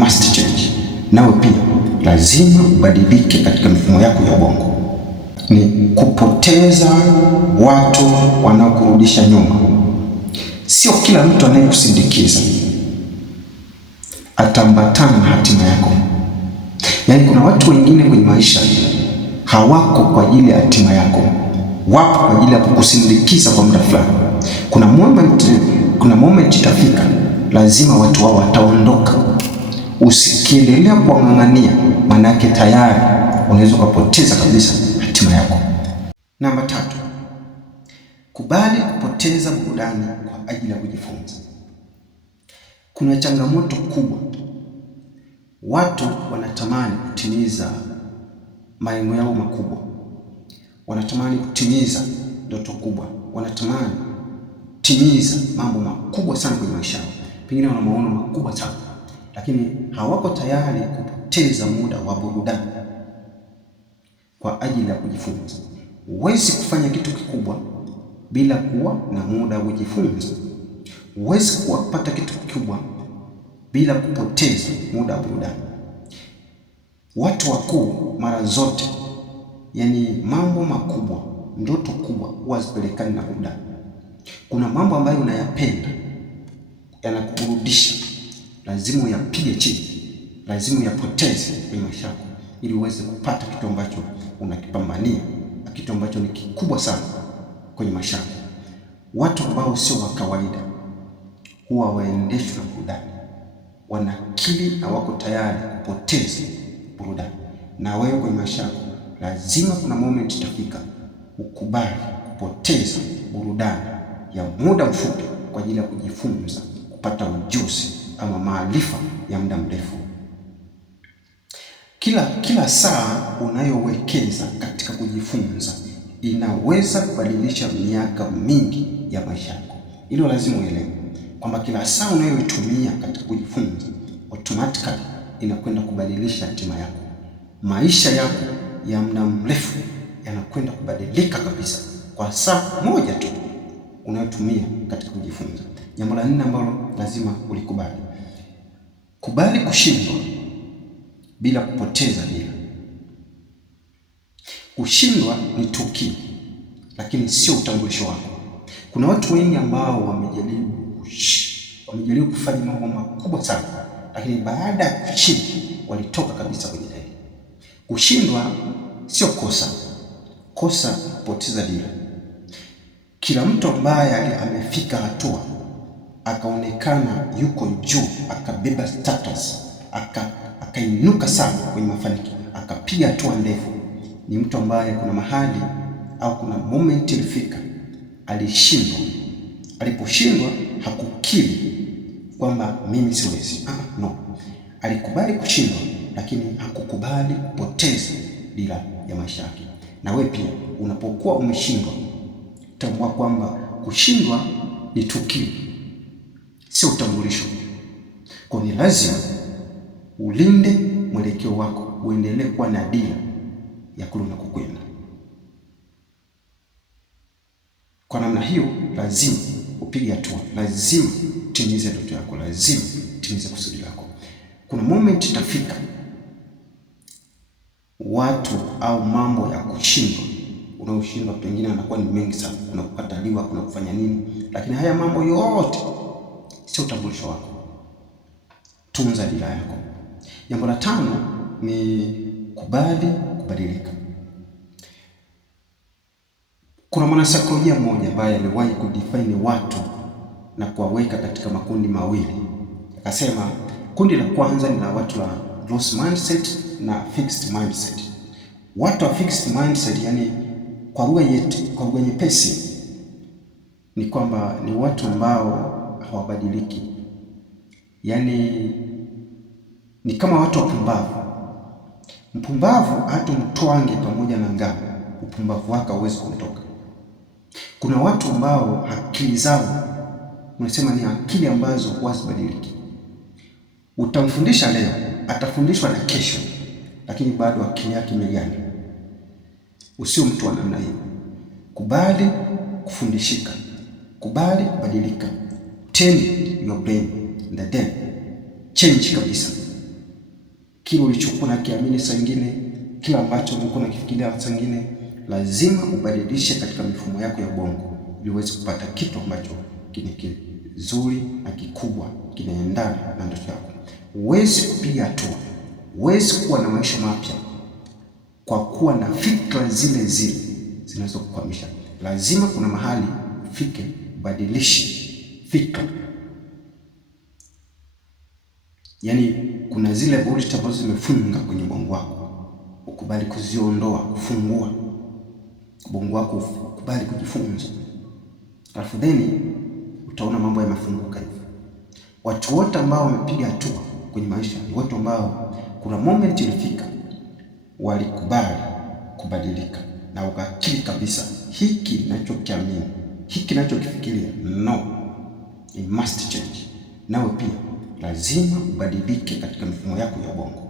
must change. Nawe pia lazima ubadilike katika mifumo yako ya ubongo. Ni kupoteza watu wanaokurudisha nyuma. Sio kila mtu anayekusindikiza atambatana na hatima yako. Yaani kuna watu wengine kwenye maisha hawako kwa ajili ya hatima yako, wapo kwa ajili ya kukusindikiza kwa muda fulani. Kuna moment itafika, lazima watu wao wataondoka. Usikiendelea kuwang'ang'ania, manake tayari unaweza kupoteza kabisa hatima yako. Namba 3, kubali kupoteza burudani kwa ajili ya kujifunza. Kuna changamoto kubwa. Watu wanatamani kutimiza malengo yao makubwa, wanatamani kutimiza ndoto kubwa, wanatamani kutimiza mambo makubwa sana kwenye maisha yao, pengine wana maono makubwa sana, lakini hawako tayari kupoteza muda wa burudani kwa ajili ya kujifunza. Huwezi kufanya kitu kikubwa bila kuwa na muda wa kujifunza. Huwezi kupata kitu kikubwa bila kupoteza muda wa burudani. Watu wakuu mara zote, yani mambo makubwa, ndoto kubwa huwa zipelekani na burudani. Kuna mambo ambayo unayapenda yanakuburudisha, lazima uyapige chini, lazima uyapoteze kwenye maisha yako ili uweze kupata kitu ambacho unakipambania, kitu ambacho ni kikubwa sana kwenye maisha yako. Watu ambao sio wa kawaida huwa waendeshwa na burudani, wana akili na wako tayari kupoteza burudani. Na wewe kwenye maisha yako lazima kuna moment itafika ukubali kupoteza burudani ya muda mfupi kwa ajili ya kujifunza, kupata ujuzi ama maarifa ya muda mrefu. Kila saa unayowekeza katika kujifunza inaweza kubadilisha miaka mingi ya maisha yako. Hilo lazima uelewe kwamba kila saa unayoitumia katika kujifunza automatically inakwenda kubadilisha hatima yako. Maisha yako ya muda mrefu yanakwenda kubadilika kabisa kwa saa moja tu unayotumia katika kujifunza. Jambo la 4 ambalo lazima ulikubali. Kubali kushindwa bila kupoteza dira. Kushindwa ni tukio, lakini sio utambulisho wako. Kuna watu wengi ambao wamejaribu kufanya mambo makubwa sana, lakini baada ya kushindwa walitoka kabisa kwenye dira. Kushindwa sio kosa. Kosa kupoteza dira. Kila mtu ambaye amefika hatua akaonekana yuko juu, akabeba status, akainuka sana kwenye mafanikio, akapiga hatua ndefu, ni mtu ambaye kuna mahali au kuna moment ilifika alishindwa. Aliposhindwa hakukiri kwamba mimi siwezi. No. Alikubali kushindwa, lakini hakukubali kupoteza dira ya maisha yake. Na wewe pia unapokuwa umeshindwa, tambua kwamba kushindwa ni tukio, sio utambulisho. Kwa ni lazima ulinde mwelekeo wako, uendelee kuwa na dira ya kule unakokwenda. Kwa namna hiyo lazima upige hatua, lazima utimize ndoto yako, lazima utimize kusudi lako. Kuna moment itafika watu au mambo ya kushindwa, unaoshindwa pengine anakuwa ni mengi sana, kuna kukataliwa, kuna kufanya nini, lakini haya mambo yote sio utambulisho wako. Tunza dira yako. Jambo la 5 ni kubali kubadilika. Kuna mwanasaikolojia mmoja ambaye aliwahi kudefine watu na kuwaweka katika makundi mawili. Akasema kundi la kwanza ni la watu la growth mindset na fixed mindset. Watu wa fixed mindset, yani kwa lugha nyepesi ni kwamba ni watu ambao hawabadiliki. Yani ni kama watu wapumbavu. Mpumbavu hata mtwange pamoja na ngao, upumbavu wake hauwezi kumtoka. Kuna watu ambao akili zao unasema ni akili ambazo huwa zibadiliki. Utamfundisha leo, atafundishwa na kesho, lakini bado akili yake imeganda. Usio mtu wa namna hiyo. Kubali kufundishika, kubali kubadilika. Train your brain and then change kabisa. kile ulichokuwa nakiamini saa nyingine, kile ambacho ulikuwa unakifikiria saa nyingine, lazima ubadilishe katika mifumo yako ya ubongo ili uweze kupata kitu ambacho ni kizuri na kikubwa, kinaendana na ndoto yako. Huwezi kupiga hatua, huwezi kuwa na maisha mapya kwa kuwa na fikra zile zile zinazokukwamisha. Lazima kuna mahali ufike, badilishe fikra. Yaani kuna zile bullshit ambazo zimefunga kwenye ubongo wako, ukubali kuziondoa, kufungua ubongo wako, ukubali kujifunza, alafu then utaona mambo yamefunguka hivi. Watu wote ambao wamepiga hatua kwenye maisha ni watu ambao kuna moment ilifika walikubali kubadilika na ukakiri kabisa, hiki ninachokiamini, hiki ninachokifikiria, no, it must change. Nawe pia lazima ubadilike katika mifumo yako ya ubongo.